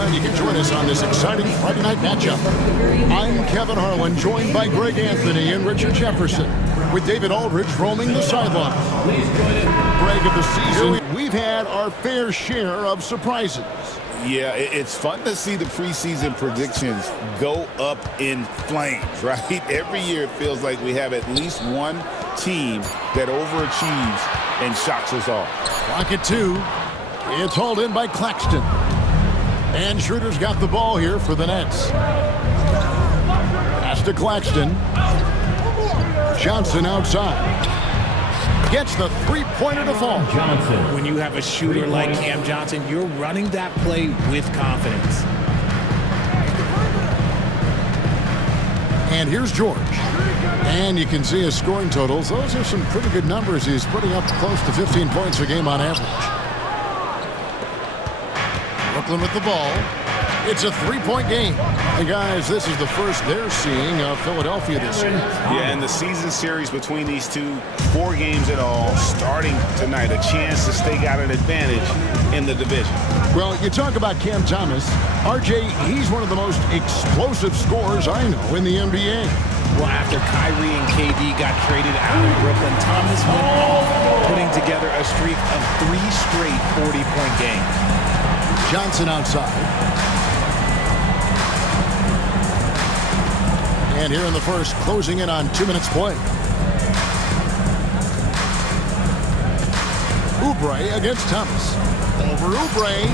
glad you can join us on this exciting Friday night matchup. I'm Kevin Harlan, joined by Greg Anthony and Richard Jefferson, with David Aldridge roaming the sideline. Greg, of the season, we've had our fair share of surprises. Yeah, it's fun to see the preseason predictions go up in flames, right? Every year it feels like we have at least one team that overachieves and shocks us all. Clock at 2. It's hauled in by Claxton. And Schroeder's got the ball here for the Nets. Pass to Claxton. Johnson outside. Gets the three-pointer to fall. Johnson. When you have a shooter like Cam Johnson, you're running that play with confidence. And here's George. And you can see his scoring totals. Those are some pretty good numbers. He's putting up close to 15 points a game on average. Brooklyn with the ball. It's a three-point game. Hey, guys, this is the first they're seeing of Philadelphia this year. Yeah, and the season series between these two, 4 games in all, starting tonight. A chance to stake out an advantage in the division. Well, you talk about Cam Thomas. RJ, he's one of the most explosive scorers I know in the NBA. Well, after Kyrie and KD got traded out of Brooklyn, Thomas went off, putting together a streak of 3 straight 40-point games. Johnson outside. And here in the first, closing in on 2 minutes play. Oubre against Thomas. Over Oubre.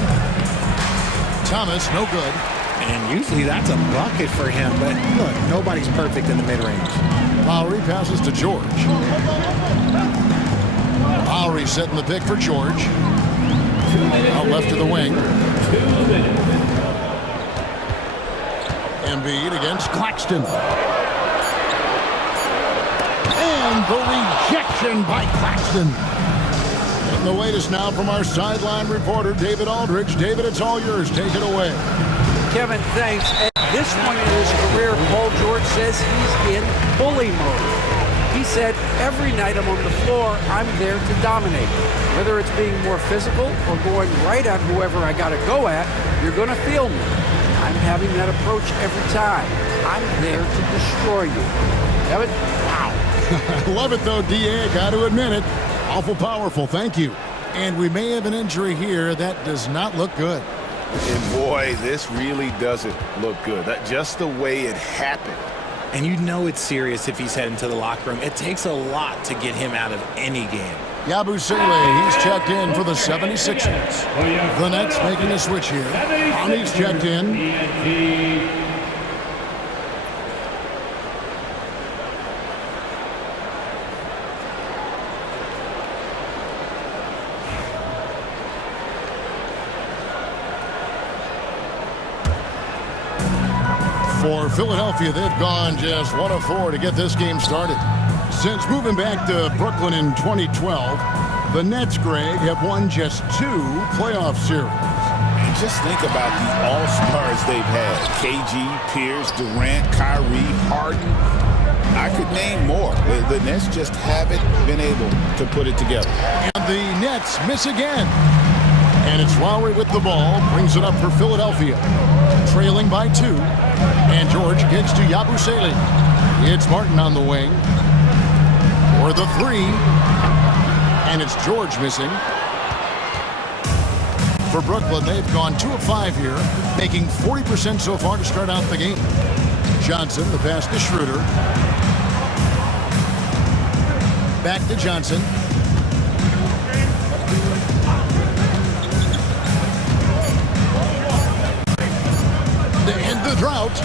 Thomas, no good. And usually that's a bucket for him, but look, nobody's perfect in the mid-range. Lowry passes to George. Lowry setting the pick for George. Out left to the wing. Embiid against Claxton. And the rejection by Claxton. And the latest now from our sideline reporter, David Aldridge. David, it's all yours. Take it away. Kevin, thanks. At this point in his career, Paul George says he's in bully mode. He said, every night I'm on the floor, I'm there to dominate. Whether it's being more physical or going right at whoever I got to go at, you're going to feel me. I'm having that approach every time. I'm there to destroy you. Kevin, wow. I love it, though, D.A. Got to admit it. Awful powerful. Thank you. And we may have an injury here that does not look good. And boy, this really doesn't look good. That's just the way it happened. And you know it's serious if he's heading to the locker room. It takes a lot to get him out of any game. Yabusele, he's checked in for the 76ers. The Nets making a switch here. He's checked in. For Philadelphia, they've gone just 1 of 4 to get this game started. Since moving back to Brooklyn in 2012, the Nets, Greg, have won just 2 playoff series. And just think about the all-stars they've had. KG, Pierce, Durant, Kyrie, Harden. I could name more. The Nets just haven't been able to put it together. And the Nets miss again. And it's Lowry with the ball, brings it up for Philadelphia. Trailing by 2. And George gets to Yabusele. It's Martin on the wing. For the 3. And it's George missing. For Brooklyn, they've gone 2 of 5 here, making 40% so far to start out the game. Johnson, the pass to Schroeder. Back to Johnson. To end the drought.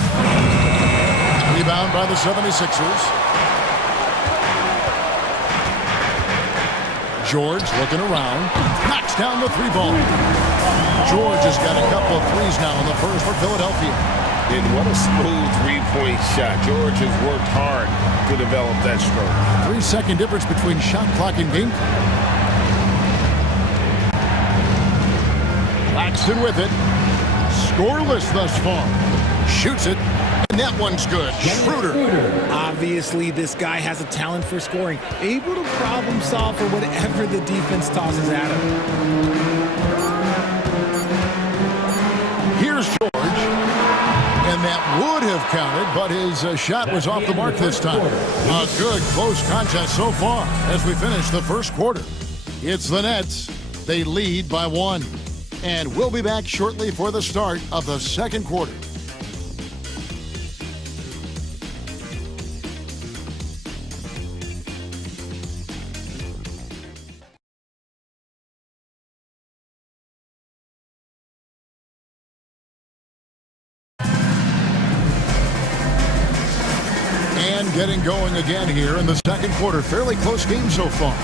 Rebound by the 76ers. George looking around. Knocks down the 3-ball. George has got a couple of threes now in the first for Philadelphia. And what a smooth 3-point shot. George has worked hard to develop that stroke. 3-second difference between shot clock and game. Claxton with it. Scoreless thus far. Shoots it. And that one's good. Schroeder. Obviously, this guy has a talent for scoring. Able to problem solve for whatever the defense tosses at him. Here's would have counted, but his shot was off the mark this time. A good close contest so far as we finish the first quarter. It's the Nets. They lead by 1. And we'll be back shortly for the start of the second quarter. And getting going again here in the second quarter. Fairly close game so far.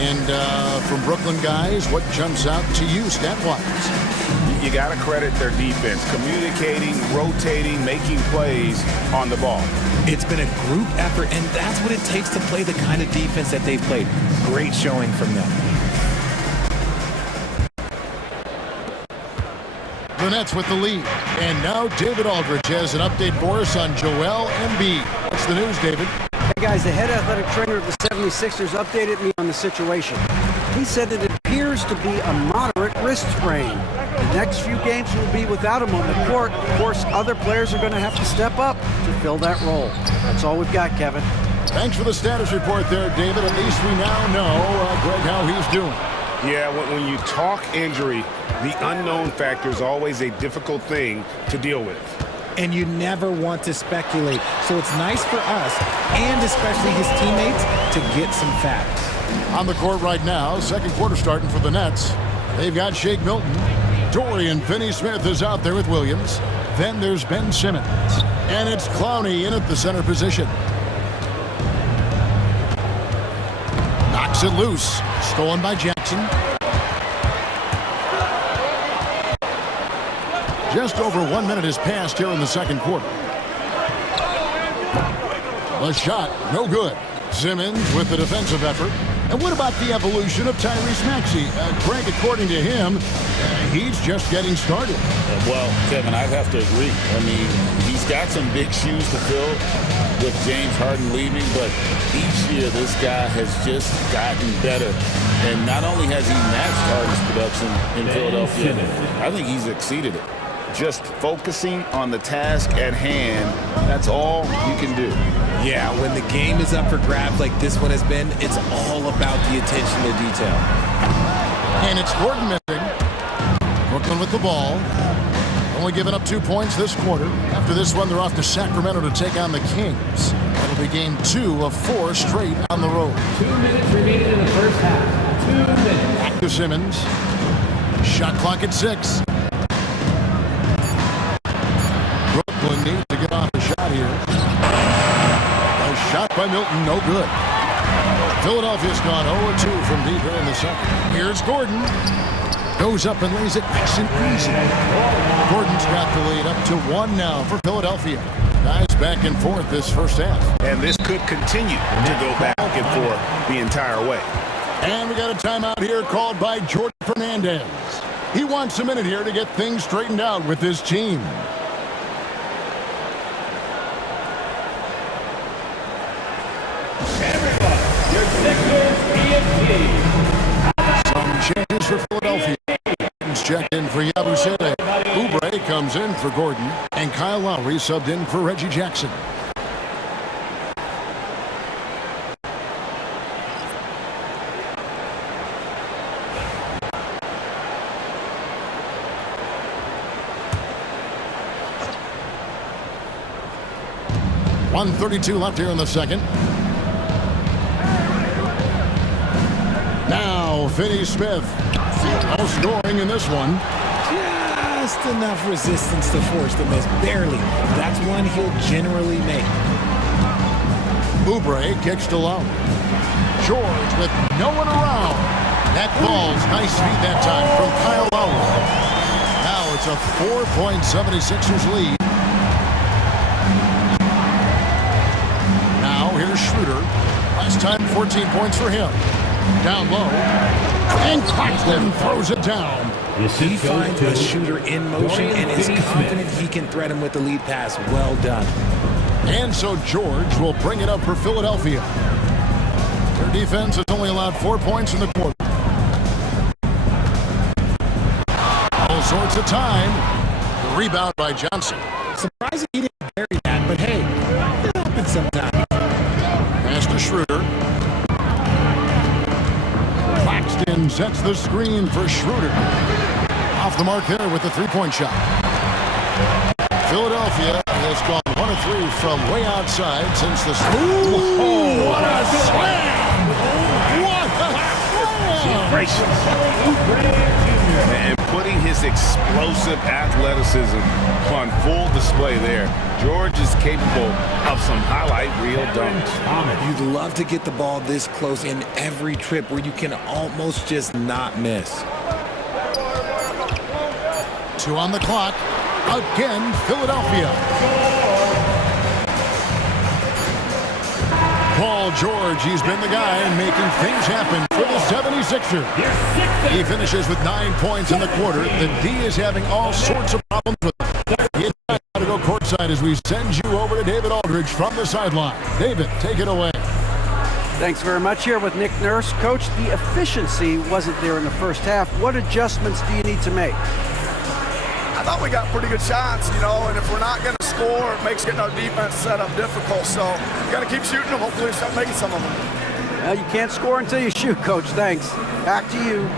And from Brooklyn guys, what jumps out to you stat-wise? You got to credit their defense. Communicating, rotating, making plays on the ball. It's been a group effort, and that's what it takes to play the kind of defense that they've played. Great showing from them. The Nets with the lead. And now David Aldridge has an update for us on Joel Embiid. What's the news, David? Hey guys, the head athletic trainer of the 76ers updated me on the situation. He said that it appears to be a moderate wrist sprain. The next few games will be without him on the court. Of course, other players are going to have to step up to fill that role. That's all we've got, Kevin. Thanks for the status report there, David. At least we now know, Greg, how he's doing. Yeah, when you talk injury, the unknown factor is always a difficult thing to deal with. And you never want to speculate. So it's nice for us, and especially his teammates, to get some facts. On the court right now, second quarter starting for the Nets. They've got Shake Milton. Dorian Finney-Smith is out there with Williams. Then there's Ben Simmons. And it's Clowney in at the center position. Knocks it loose. Stolen by Jackson. Just over 1 minute has passed here in the second quarter. The shot, no good. Simmons with the defensive effort. And what about the evolution of Tyrese Maxey? Greg, according to him, he's just getting started. Well, Kevin, I'd have to agree. I mean, he's got some big shoes to fill with James Harden leaving, but each year this guy has just gotten better. And not only has he matched Harden's production in Philadelphia, I think he's exceeded it. Just focusing on the task at hand, that's all you can do. Yeah, when the game is up for grabs like this one has been, it's all about the attention to detail. And it's Gordon missing. Brooklyn with the ball. Only giving up 2 points this quarter. After this one, they're off to Sacramento to take on the Kings. That'll be game 2 of 4 straight on the road. 2 minutes remaining in the first half. 2 minutes. Back to Simmons. Shot clock at 6. Brooklyn needs to get off the shot here. A shot by Milton, no good. Philadelphia's gone 0-2 from deep here in the second. Here's Gordon. Goes up and lays it nice and easy. Gordon's got the lead up to 1 now for Philadelphia. Guys back and forth this first half. And this could continue to go back and forth the entire way. And we got a timeout here called by Jordan Fernandez. He wants a minute here to get things straightened out with his team. Some changes for Philadelphia. Checked in for Yabusele. Oubre comes in for Gordon. And Kyle Lowry subbed in for Reggie Jackson. .132 left here in the second. Now, Finney-Smith. No scoring in this one. Just enough resistance to force the miss. Barely. That's one he'll generally make. Oubre kicks to Lowry. George with no one around. That ball's nice feed that time from Kyle Lowry. Now it's a 4-point 76ers lead. Now here's Schroeder. Last time 14 points for him. Down low. And Claxton throws it down. He finds a shooter in motion and is confident he can thread him with the lead pass. Well done. And so George will bring it up for Philadelphia. Their defense has only allowed 4 points in the quarter. All sorts of time. Rebound by Johnson. Surprising he didn't bury that, but hey, it happens sometimes. Pass to Schroeder. Claxton sets the screen for Schroeder. Off the mark there with the three-point shot. Philadelphia has gone 1 of 3 from way outside since the Ooh, what a slam! What a slam! And putting his explosive athleticism on full display there. George is capable of some highlight reel dunks. You'd love to get the ball this close in every trip where you can almost just not miss. 2 on the clock. Again, Philadelphia. Paul George, he's been the guy making things happen for the 76ers. He finishes with 9 points in the quarter. The D is having all sorts of problems with him. He's got to go courtside as we send you over to David Aldridge from the sideline. David, take it away. Thanks very much. Here with Nick Nurse. Coach, the efficiency wasn't there in the first half. What adjustments do you need to make? I thought we got pretty good shots, and if we're not going to score, it makes getting our defense set up difficult. So you got to keep shooting them. Hopefully we start making some of them. Well, you can't score until you shoot, Coach. Thanks. Back to you.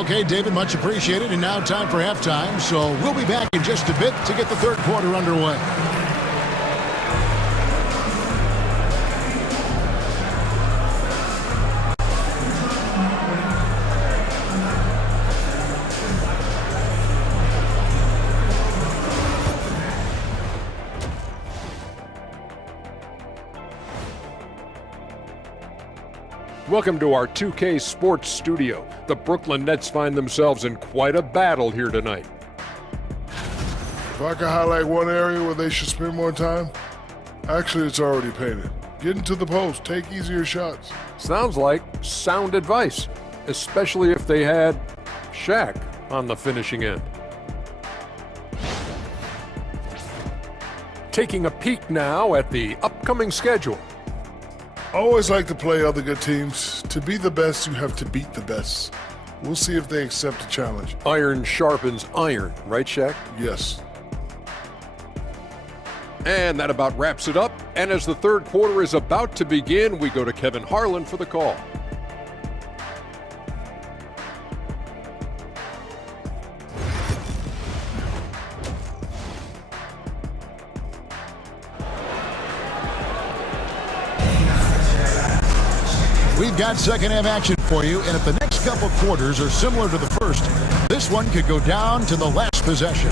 Okay, David, much appreciated. And now time for halftime. So we'll be back in just a bit to get the third quarter underway. Welcome to our 2K Sports Studio. The Brooklyn Nets find themselves in quite a battle here tonight. If I could highlight one area where they should spend more time, actually it's already painted. Get into the post, take easier shots. Sounds like sound advice, especially if they had Shaq on the finishing end. Taking a peek now at the upcoming schedule. I always like to play other good teams. To be the best, you have to beat the best. We'll see if they accept the challenge. Iron sharpens iron, right, Shaq? Yes. And that about wraps it up. And as the third quarter is about to begin, we go to Kevin Harlan for the call. We've got second half action for you, and if the next couple quarters are similar to the first, this one could go down to the last possession.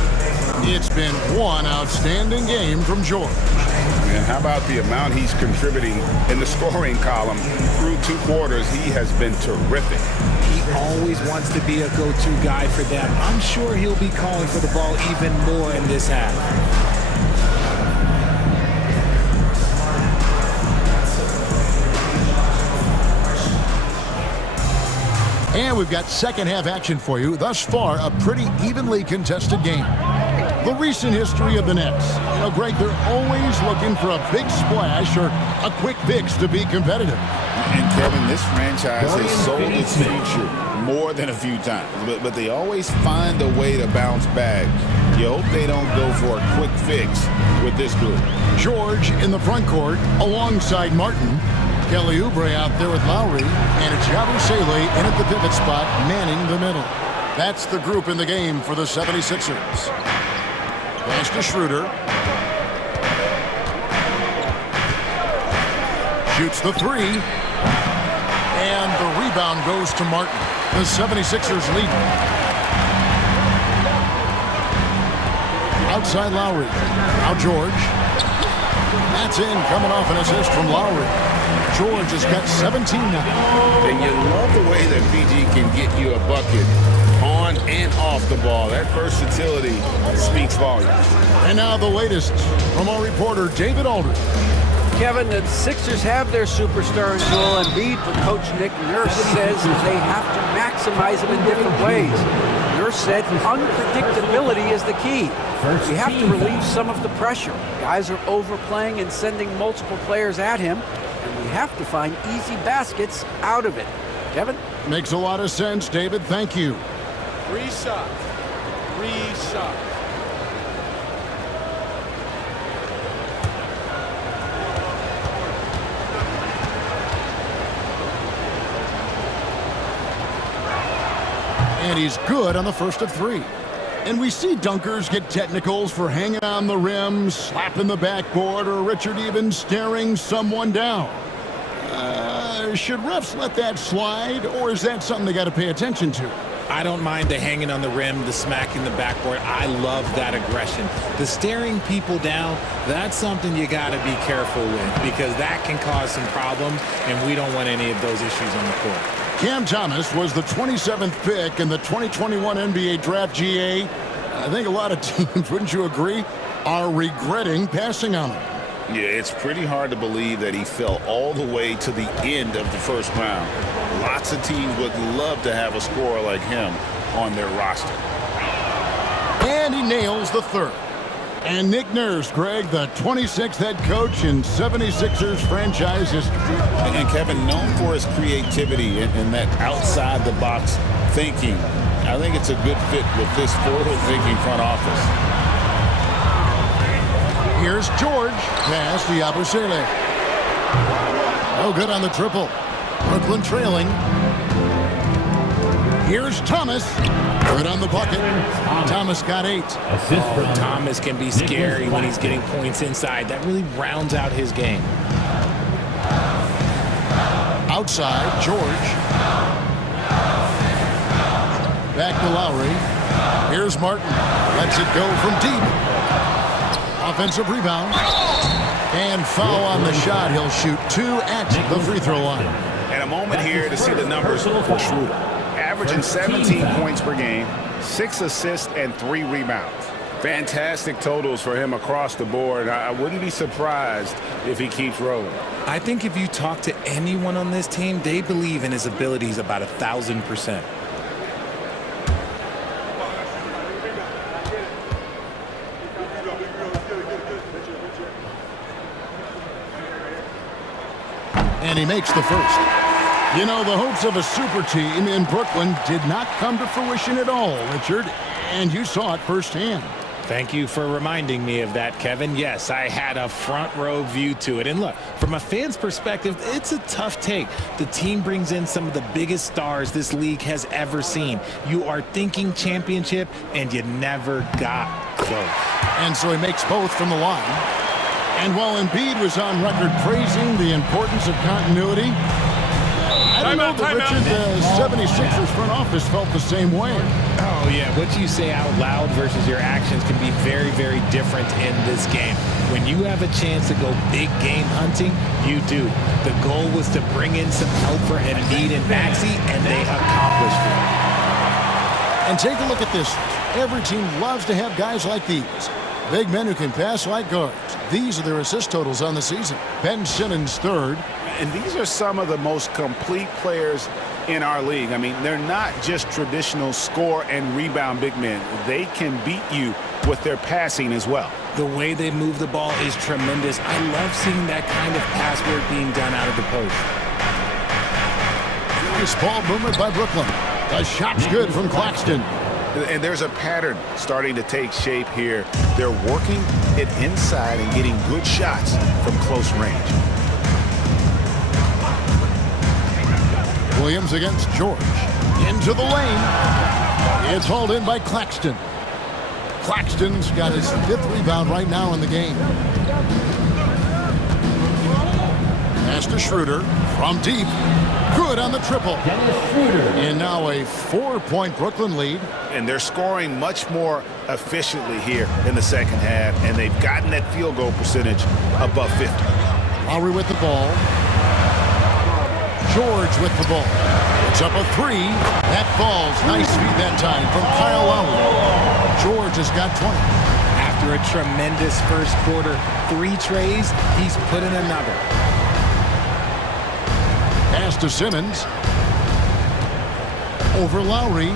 It's been one outstanding game from George. And how about the amount he's contributing in the scoring column through 2 quarters? He has been terrific. He always wants to be a go-to guy for them. I'm sure he'll be calling for the ball even more in this half. And we've got second half action for you. Thus far, a pretty evenly contested game. The recent history of the Nets. Greg, they're always looking for a big splash or a quick fix to be competitive. And Kevin, this franchise has sold its future more than a few times, but they always find a way to bounce back. You hope they don't go for a quick fix with this group. George in the front court alongside Martin. Kelly Oubre out there with Lowry, and it's Yabusele in at the pivot spot, manning the middle. That's the group in the game for the 76ers. Pass to Schroeder. Shoots the 3. And the rebound goes to Martin. The 76ers lead. Outside Lowry. Now George. That's in, coming off an assist from Lowry. George has got 17 now. And you love the way that PG can get you a bucket on and off the ball. That versatility speaks volumes. And now the latest from our reporter, David Aldridge. Kevin, the Sixers have their superstar in Joel Embiid, but Coach Nick Nurse says they have to maximize him in different ways. Nurse said unpredictability is the key. We have to relieve some of the pressure. Guys are overplaying and sending multiple players at him, and we have to find easy baskets out of it. Kevin? Makes a lot of sense, David. Thank you. Three shots. And he's good on the first of 3. And we see dunkers get technicals for hanging on the rim, slapping the backboard, or Richard even staring someone down. Should refs let that slide, or is that something they got to pay attention to? I don't mind the hanging on the rim, the smacking the backboard. I love that aggression. The staring people down, that's something you got to be careful with because that can cause some problems, and we don't want any of those issues on the court. Cam Thomas was the 27th pick in the 2021 NBA Draft GA. I think a lot of teams, wouldn't you agree, are regretting passing on him. Yeah, it's pretty hard to believe that he fell all the way to the end of the first round. Lots of teams would love to have a scorer like him on their roster. And he nails the third. And Nick Nurse, Greg, the 26th head coach in 76ers franchise history. And Kevin, known for his creativity and that outside-the-box thinking, I think it's a good fit with this forward-thinking front office. Here's George, pass to Yabusele. No good on the triple. Brooklyn trailing. Here's Thomas. Good on the bucket. Thomas got 8. Thomas can be scary when he's getting points inside. That really rounds out his game. Outside, George. Back to Lowry. Here's Martin. Lets it go from deep. Offensive rebound. And foul on the shot. He'll shoot 2 at the free throw line. And a moment here to see the numbers for Schroeder. Averaging 17 points per game, 6 assists, and 3 rebounds. Fantastic totals for him across the board. I wouldn't be surprised if he keeps rolling. I think if you talk to anyone on this team, they believe in his abilities about 1,000%. And he makes the first. You know, the hopes of a super team in Brooklyn did not come to fruition at all, Richard, and you saw it firsthand. Thank you for reminding me of that, Kevin. Yes, I had a front row view to it. And look, from a fan's perspective, it's a tough take. The team brings in some of the biggest stars this league has ever seen. You are thinking championship, and you never got close. And so he makes both from the line. And while Embiid was on record praising the importance of continuity, I don't know that Richard, the 76ers front office felt the same way. Oh, yeah. What you say out loud versus your actions can be very, very different in this game. When you have a chance to go big game hunting, you do. The goal was to bring in some help for Embiid and Maxey, and they accomplished it. And take a look at this. Every team loves to have guys like these. Big men who can pass like guards. These are their assist totals on the season. Ben Simmons third. And these are some of the most complete players in our league. I mean, they're not just traditional score and rebound big men. They can beat you with their passing as well. The way they move the ball is tremendous. I love seeing that kind of pass work being done out of the post. Nice ball movement by Brooklyn. The shot's good from Claxton. And there's a pattern starting to take shape here. They're working it inside and getting good shots from close range. Williams against George. Into the lane. It's hauled in by Claxton. Claxton's got his 5th rebound right now in the game. Pass to Schroeder from deep. Good on the triple. And now a 4-point Brooklyn lead. And they're scoring much more efficiently here in the second half, and they've gotten that field goal percentage above 50. Lowry with the ball. George with the ball. It's up a 3. That falls. Nice feed that time from Kyle Lowry. George has got 20. After a tremendous first quarter, 3 trays, he's put in another. Pass to Simmons. Over Lowry.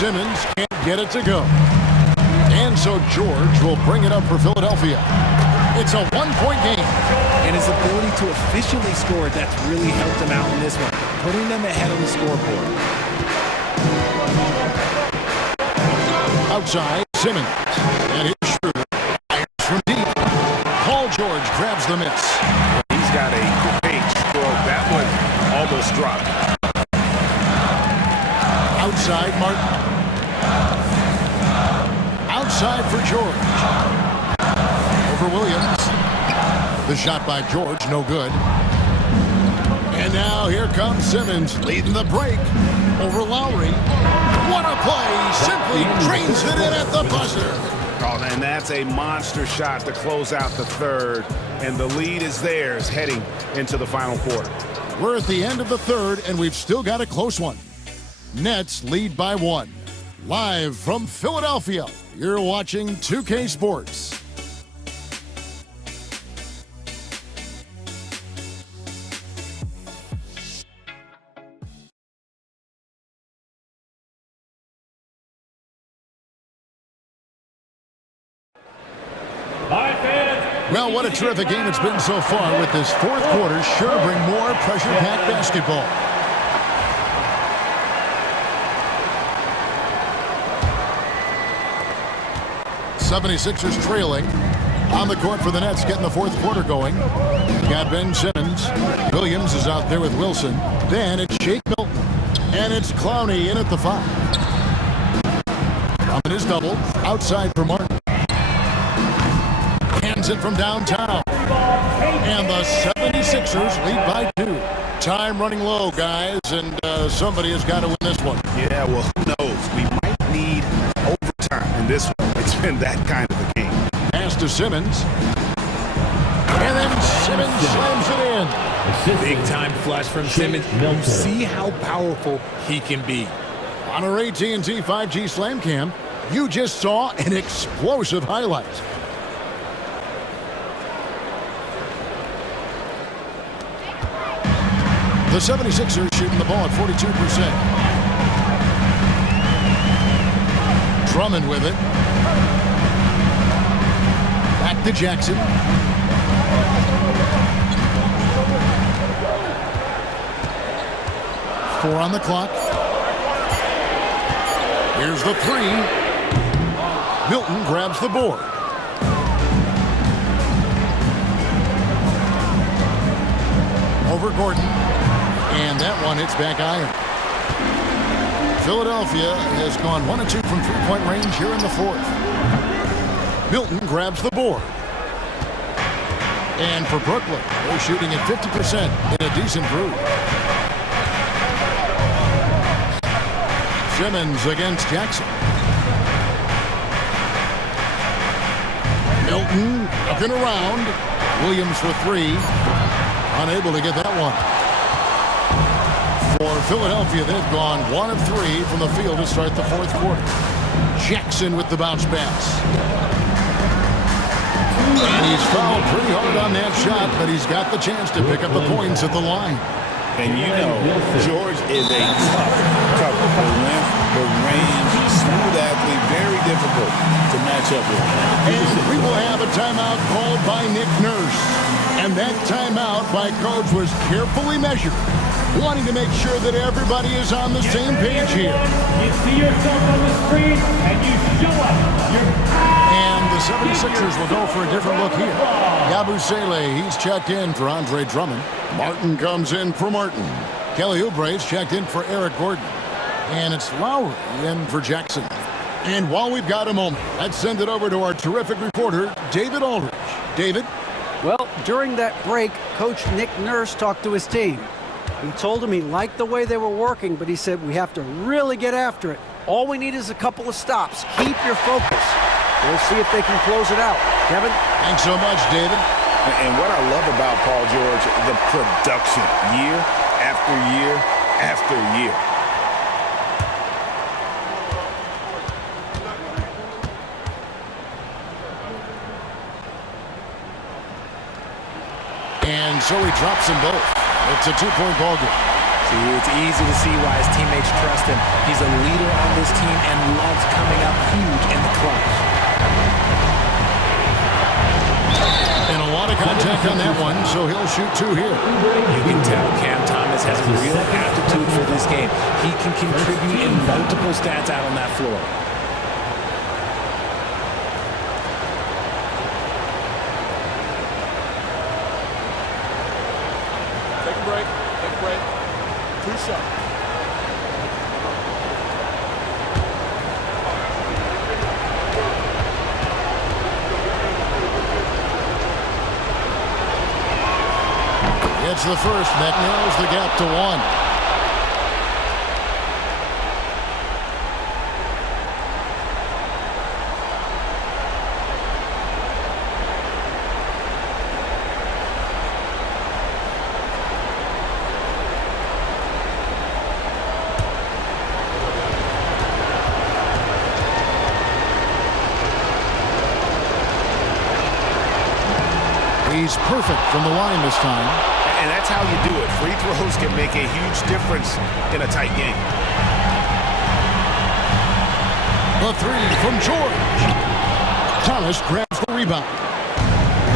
Simmons can't get it to go. And so George will bring it up for Philadelphia. It's a 1-point game. And his ability to efficiently score, that's really helped him out in this one, putting them ahead on the scoreboard. Outside, Simmons. And here's Schroeder. From deep. Paul George grabs the miss. He's got a great stroke. That one almost dropped. inside for George. Over Williams. The shot by George, no good. And now here comes Simmons leading the break over Lowry. What a play! Simply drains it in at the buzzer. Oh, and that's a monster shot to close out the third. And the lead is theirs heading into the final quarter. We're at the end of the third, and we've still got a close one. Nets lead by 1. Live from Philadelphia, you're watching 2K Sports. Well, what a terrific game it's been so far, with this fourth quarter sure to bring more pressure-packed basketball. '76ers trailing. On the court for the Nets, getting the fourth quarter going. Got Ben Simmons. Williams is out there with Wilson. Then it's Shake Milton. And it's Clowney in at the 5. On his double. Outside for Martin. Hands it from downtown. And the 76ers lead by 2. Time running low, guys, and somebody has got to win this one. Yeah, well, who knows? We might need overtime in this one. It's been that kind of a game. Pass to Simmons. And then Simmons slams it in. Big time flush from Simmons. You see how powerful he can be. On our AT&T 5G Slam Cam, you just saw an explosive highlight. The 76ers shooting the ball at 42%. Drummond with it. Back to Jackson. Four on the clock. Here's the 3. Milton grabs the board. Over Gordon. And that one hits back iron. Philadelphia has gone 1 of 2 from three-point range here in the fourth. Milton grabs the board. And for Brooklyn, they're shooting at 50% in a decent groove. Simmons against Jackson. Milton looking around. Williams for 3. Unable to get that one. For Philadelphia, they've gone 1 of 3 from the field to start the fourth quarter. Jackson with the bounce pass. And he's fouled pretty hard on that shot, but he's got the chance to pick up the points at the line. And you know, George is a tough cover. The length, the range, smooth athlete, very difficult to match up with. And we will have a timeout called by Nick Nurse. And that timeout by Coach was carefully measured, wanting to make sure that everybody is on the same page here. You see yourself on the screen, and you show up. And the 76ers will go for a different look here. Yabusele, he's checked in for Andre Drummond. Martin comes in for Martin. Kelly Oubre's checked in for Eric Gordon. And it's Lowry in for Jackson. And while we've got a moment, let's send it over to our terrific reporter, David Aldridge. David? Well, during that break, Coach Nick Nurse talked to his team. He told them he liked the way they were working, but he said we have to really get after it. All we need is a couple of stops. Keep your focus. We'll see if they can close it out. Kevin? Thanks so much, David. And what I love about Paul George, the production, year after year after year. And so he drops them both. It's a 2-point ball game. See, it's easy to see why his teammates trust him. He's a leader on this team and loves coming up huge in the clutch. And a lot of contact on that one, so he'll shoot 2 here. You can tell Cam Thomas has a real aptitude for this game. He can contribute in multiple stats out on that floor. Take a break. Take a break. 2 shots. Gets the first. That narrows the gap to 1. He's perfect from the line this time. And that's how you do it. Free throws can make a huge difference in a tight game. The three from George. Thomas grabs the rebound.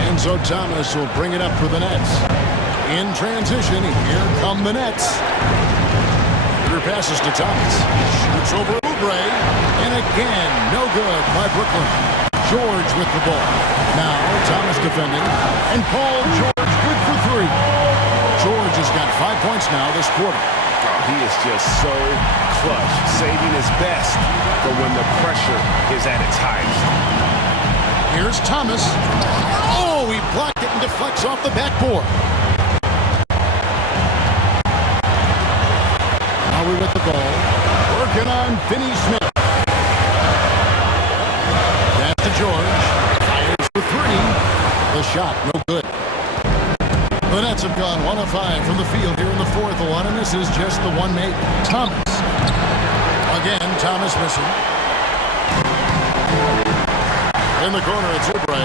And so Thomas will bring it up for the Nets. In transition, here come the Nets. Peter passes to Thomas. Shoots over Oubre. And again, no good by Brooklyn. George with the ball. Now Thomas defending. And Paul George good for 3. George has got 5 points now this quarter. Oh, he is just so clutch, saving his best for when the pressure is at its highest. Here's Thomas. Oh, he blocked it and deflects off the backboard. Now we with the ball. Working on Finney Smith. George fires for 3. The shot, no good. The Nets have gone 1 of 5 from the field here in the 4th. One, and this is just the one made. Thomas. Again, Thomas missing. In the corner, it's Oubre.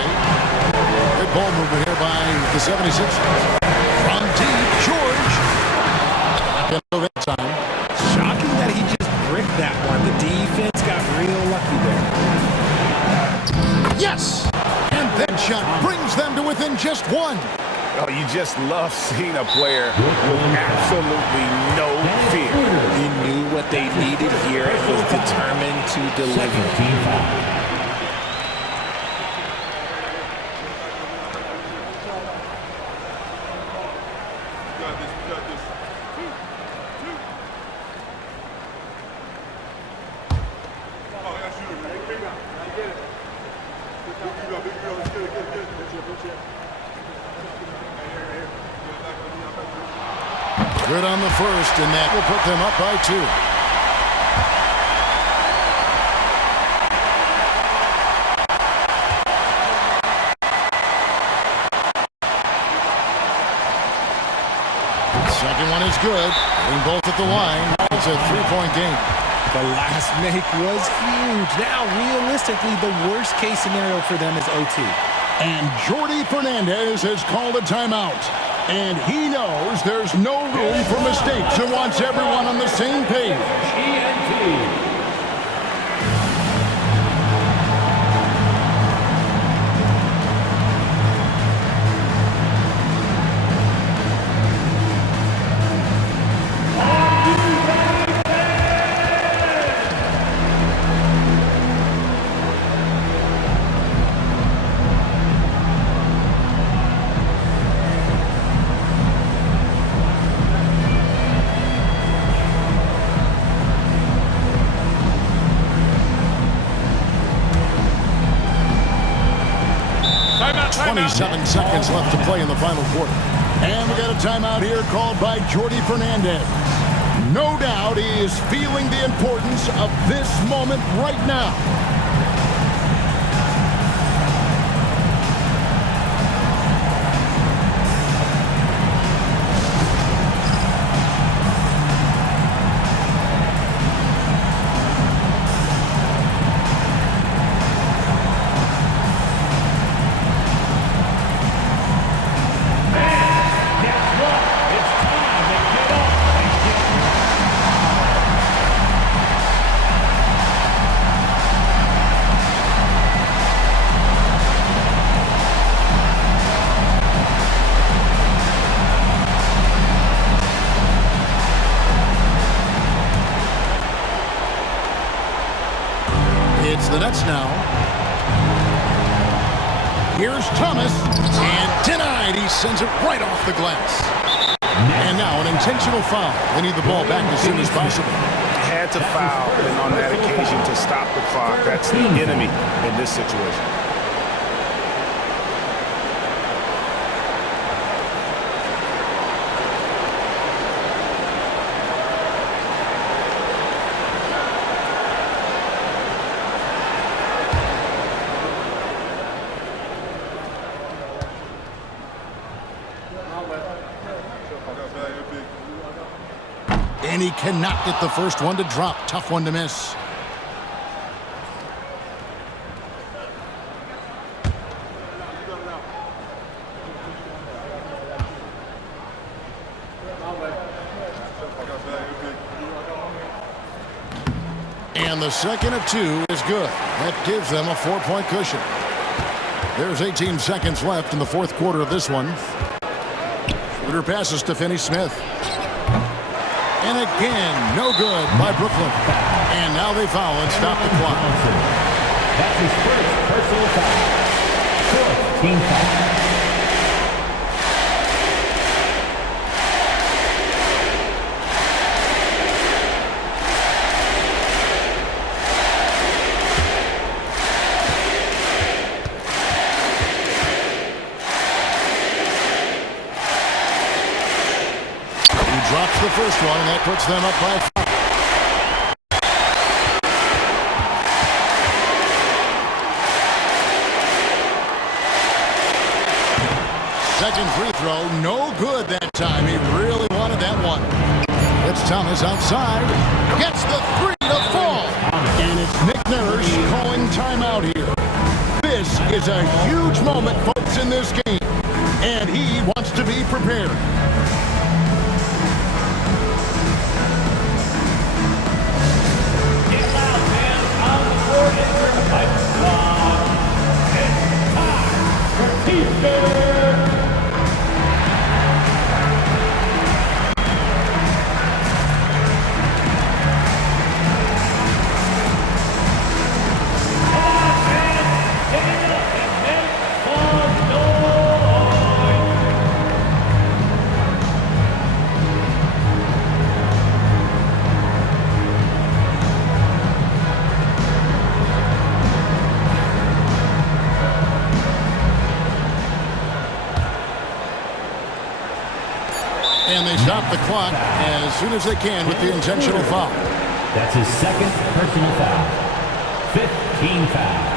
Good ball movement here by the 76ers. From deep, George. Not going to go that time. Shocking that he just bricked that one. The defense got real lucky there. Yes! And that shot brings them to within just 1. Oh, you just love seeing a player with absolutely no fear. He knew what they needed here and was determined to deliver. Good on the first, and that will put them up by 2. Second one is good. Getting both at the line. It's a 3-point game. The last make was huge. Now, realistically, the worst case scenario for them is OT. And Jordi Fernandez has called a timeout. And he knows there's no room for mistakes and wants everyone on the same page. Timeout. 27 seconds left to play in the final quarter. And we got a timeout here called by Jordi Fernandez. No doubt he is feeling the importance of this moment right now. It's the Nets now. Here's Thomas, and denied. He sends it right off the glass. And now an intentional foul. They need the ball back as soon as possible. Had to foul, and on that occasion to stop the clock. That's the enemy in this situation. And he cannot get the first one to drop. Tough one to miss. And the second of two is good. That gives them a 4-point cushion. There's 18 seconds left in the fourth quarter of this one. Schroeder passes to Finney-Smith. And again, no good by Brooklyn. And now they foul and stop the clock. That's his first personal foul. Fourth team foul. Drops the first one, and that puts them up by 5. Second free throw, no good that time. He really wanted that one. It's Thomas outside. Gets the three to fall. And it's Nick Nurse calling timeout here. This is a huge moment, folks, in this game. And he wants to be prepared. And they stop the clock as soon as they can with the intentional foul. That's his second personal foul. 15 foul.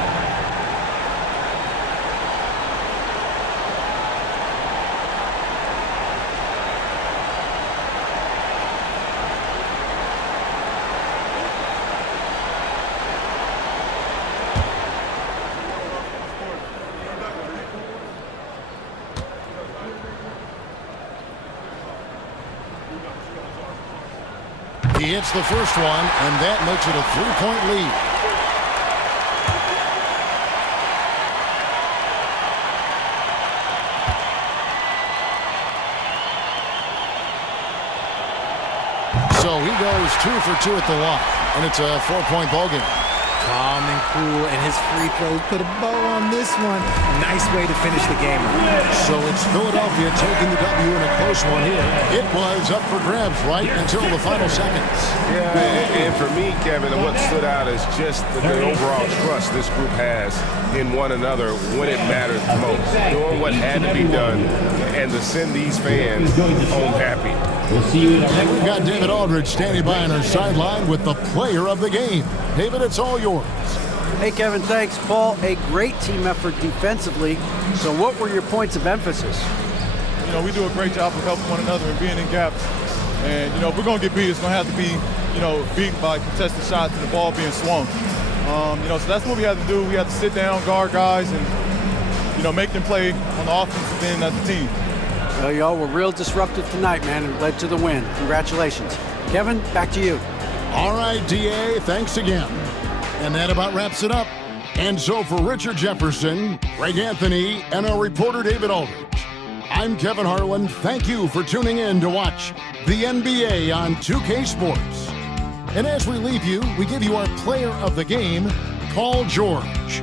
He hits the first one, and that makes it a 3-point lead. So he goes 2 for 2 at the line, and it's a 4-point ball game. Calm and cool, and his free throw put a bow on this one. Nice way to finish the game. So it's Philadelphia taking the W in a close one here. It was up for grabs right until the final seconds. Yeah, and for me, Kevin, what stood out is just the overall trust this group has in one another when it matters most. Doing what had to be done and to send these fans home happy. We'll see you in our And we've got David Aldridge standing by on our sideline with the player of the game. David, it's all yours. Hey, Kevin, thanks. Paul, a great team effort defensively. So what were your points of emphasis? You know, we do a great job of helping one another and being in gaps. And, you know, if we're going to get beat, it's going to have to be, you know, beaten by contested shots and the ball being swung. You know, so that's what we have to do. We have to sit down, guard guys, and, you know, make them play on the offensive end as a team. Well, y'all were real disruptive tonight, man, and led to the win. Congratulations. Kevin, back to you. All right, DA, thanks again. And that about wraps it up. And so for Richard Jefferson, Greg Anthony, and our reporter David Aldridge, I'm Kevin Harlan. Thank you for tuning in to watch the NBA on 2K Sports. And as we leave you, we give you our player of the game, Paul George.